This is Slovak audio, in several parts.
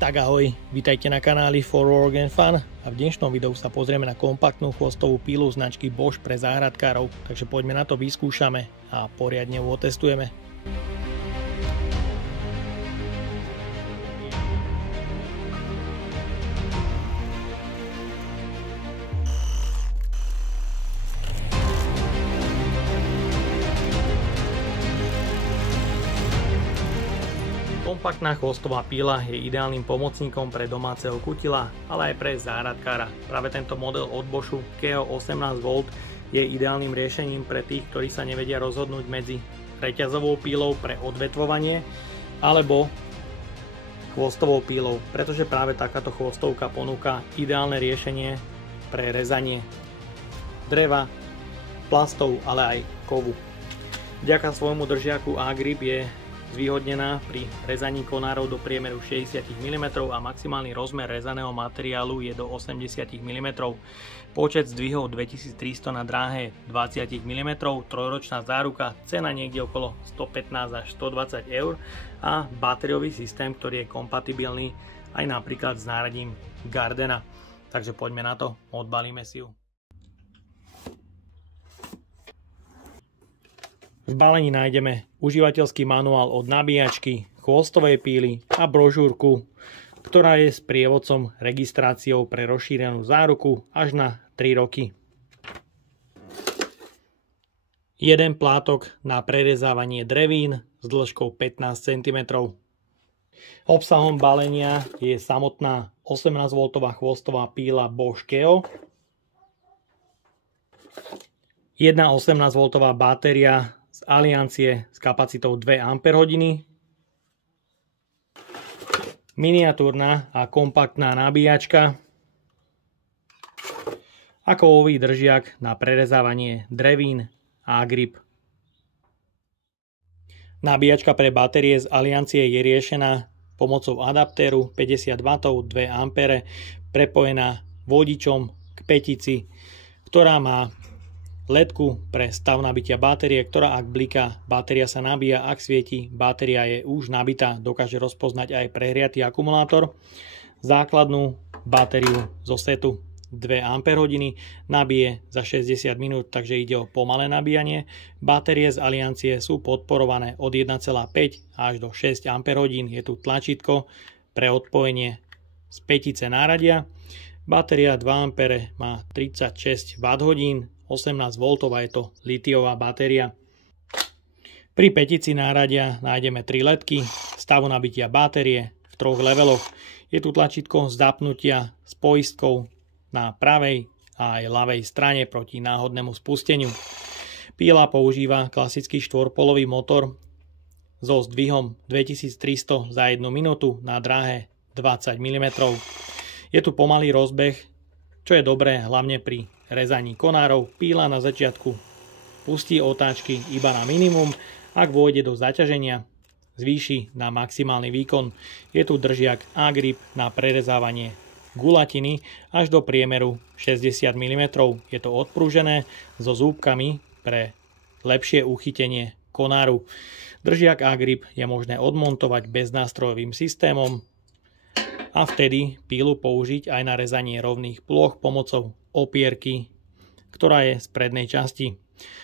Tak ahoj, vítajte na kanáli For Work and Fun a v dnešnom videu sa pozrieme na kompaktnú chvostovú pílu značky Bosch pre záhradkárov, takže poďme na to, vyskúšame a poriadne ju otestujeme. Kompaktná chvostová píla je ideálnym pomocníkom pre domáceho kutila, ale aj pre záhradkára. Práve tento model od Boschu KEO 18V je ideálnym riešením pre tých, ktorí sa nevedia rozhodnúť medzi reťazovou pílou pre odvetvovanie alebo chvostovou pílou, pretože práve takáto chvostovka ponúka ideálne riešenie pre rezanie dreva, plastov, ale aj kovu. Vďaka svojmu držiaku A-Grip je zvýhodnená pri rezaní konárov do priemeru 60 mm a maximálny rozmer rezaného materiálu je do 80 mm. Počet zdvihov 2300 na dráhe 20 mm, trojročná záruka, cena niekde okolo 115 až 120 eur a batériový systém, ktorý je kompatibilný aj napríklad s náradím Gardena. Takže poďme na to, odbalíme si ju. V balení nájdeme užívateľský manuál od nabíjačky, chvostovej píly a brožúrku, ktorá je s prievodcom registráciou pre rozšírenú záruku až na 3 roky. Jeden plátok na prerezávanie drevín s dĺžkou 15 cm. Obsahom balenia je samotná 18V chvostová píla Bosch KEO, jedna 18V batéria z Aliancie s kapacitou 2 Ah, miniatúrna a kompaktná nabíjačka a kovový držiak na prerezávanie drevín A-Grip. Nabíjačka pre batérie z Aliancie je riešená pomocou adaptéru 50W 2 A prepojená vodičom k pätici, ktorá má ledku pre stav nabitia batérie, ktorá ak bliká, batéria sa nabíja, ak svieti, batéria je už nabitá, dokáže rozpoznať aj prehriatý akumulátor. Základnú batériu zo setu 2 Ah nabije za 60 minút, takže ide o pomalé nabíjanie. Batérie z Aliancie sú podporované od 1,5 až do 6 Ah. Je tu tlačítko pre odpojenie z pätice náradia. Batéria 2 A má 36 Wh, 18V je to litiová batéria. Pri pätici náradia nájdeme 3 ledky stavu nabitia batérie v 3 leveloch. Je tu tlačítko zapnutia s poistkou na pravej a aj ľavej strane proti náhodnému spusteniu. Píla používa klasický štvorpolový motor so zdvihom 2300 za 1 minútu na dráhe 20 mm. Je tu pomalý rozbeh, čo je dobré hlavne pri rezaní konárov. Píla na začiatku pustí otáčky iba na minimum, ak vôjde do zaťaženia, zvýši na maximálny výkon. Je tu držiak A-Grip na prerezávanie gulatiny až do priemeru 60 mm. Je to odprúžené so zúbkami pre lepšie uchytenie konáru. Držiak A-Grip je možné odmontovať beznástrojovým systémom a vtedy pílu použiť aj na rezanie rovných plôch pomocou opierky, ktorá je z prednej časti.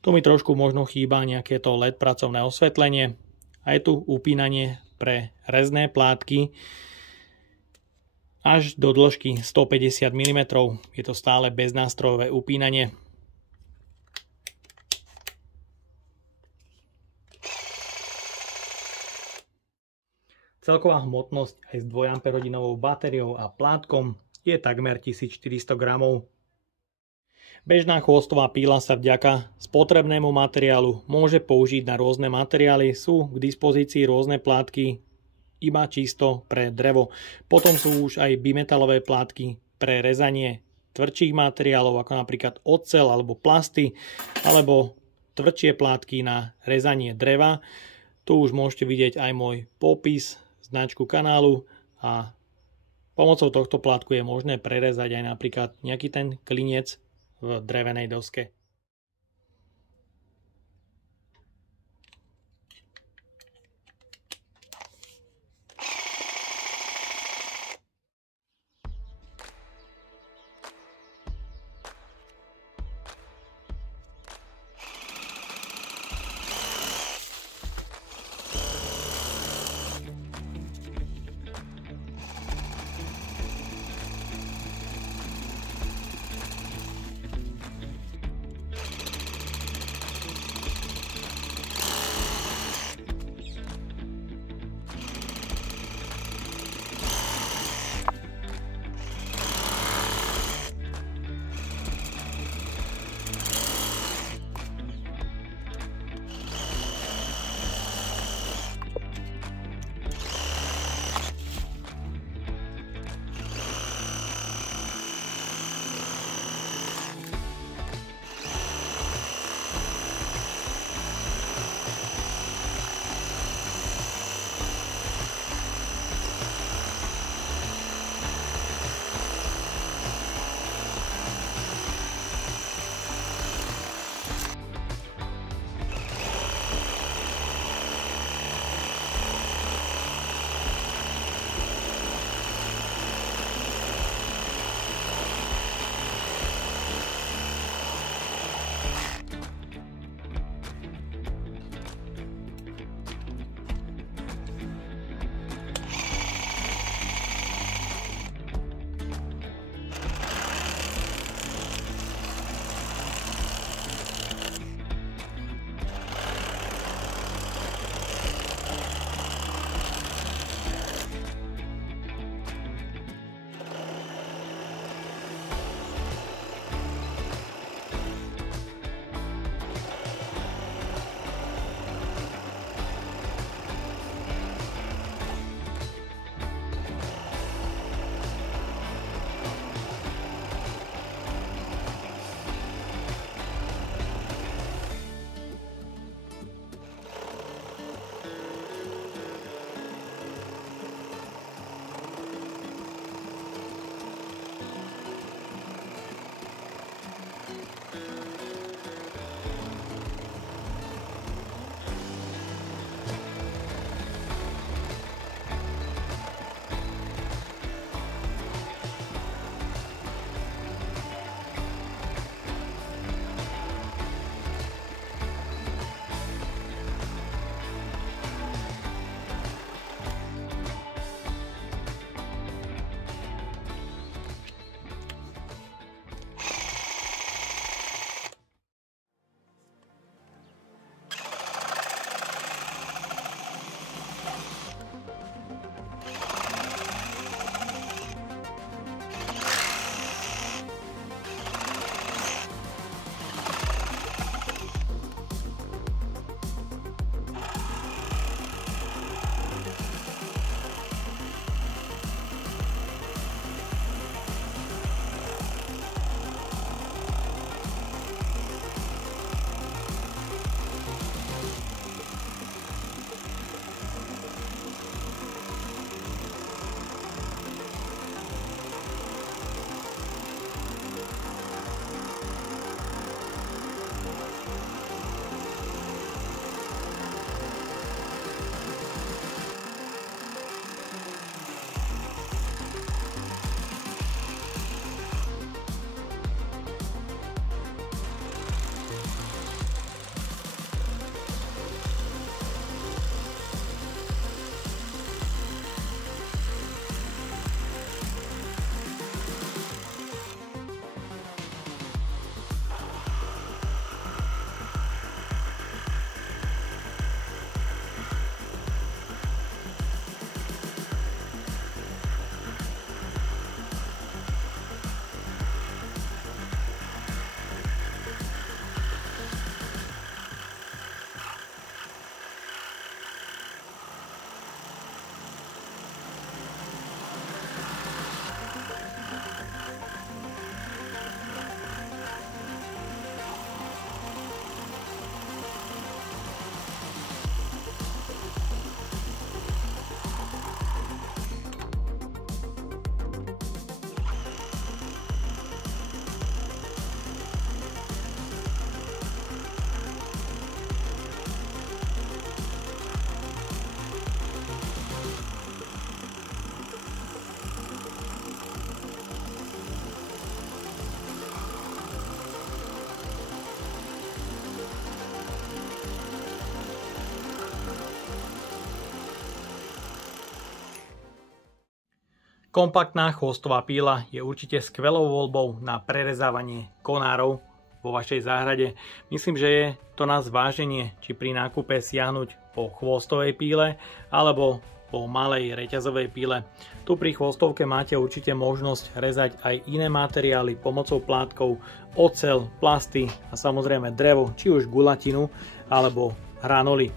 Tu mi trošku možno chýba nejaké to LED pracovné osvetlenie a je tu upínanie pre rezné plátky až do dĺžky 150 mm. Je to stále beznástrojové upínanie. Celková hmotnosť aj s 2 Ah batériou a plátkom je takmer 1400 gramov. Bežná chvostová píla sa vďaka spotrebnému materiálu môže použiť na rôzne materiály. Sú k dispozícii rôzne plátky iba čisto pre drevo. Potom sú už aj bimetalové plátky pre rezanie tvrdších materiálov, ako napríklad oceľ alebo plasty, alebo tvrdšie plátky na rezanie dreva. Tu už môžete vidieť aj môj popis, značku kanálu a pomocou tohto plátku je možné prerezať aj napríklad nejaký ten klinec v drevenej doske. Kompaktná chvostová píla je určite skvelou voľbou na prerezávanie konárov vo vašej záhrade. Myslím, že je to na zváženie, či pri nákupe siahnuť po chvostovej píle alebo po malej reťazovej píle. Tu pri chvostovke máte určite možnosť rezať aj iné materiály pomocou plátkov, oceľ, plasty a samozrejme drevo, či už guľatinu alebo hranoly.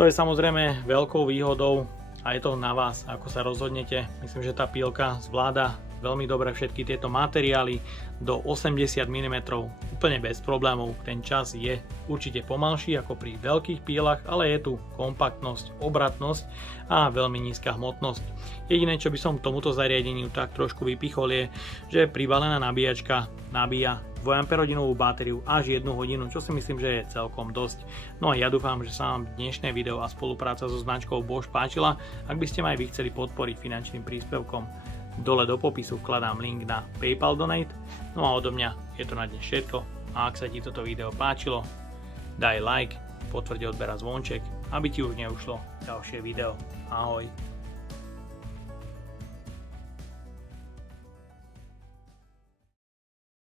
To je samozrejme veľkou výhodou a je to na vás, ako sa rozhodnete. Myslím, že tá pílka zvláda veľmi dobre všetky tieto materiály do 80 mm úplne bez problémov. Ten čas je určite pomalší ako pri veľkých pílach, ale je tu kompaktnosť, obratnosť a veľmi nízka hmotnosť. Jediné, čo by som k tomuto zariadeniu tak trošku vypichol, je, že pribalená nabíjačka nabíja 2 Ah batériu až 1 hodinu, čo si myslím, že je celkom dosť. No a ja dúfam, že sa vám dnešné video a spolupráca so značkou Bosch páčila. Ak by ste ma aj vy chceli podporiť finančným príspevkom, dole do popisu vkladám link na PayPal Donate. No a odo mňa je to na dnes všetko. A ak sa ti toto video páčilo, daj like, potvrď odber a zvonček, aby ti už neušlo ďalšie video. Ahoj.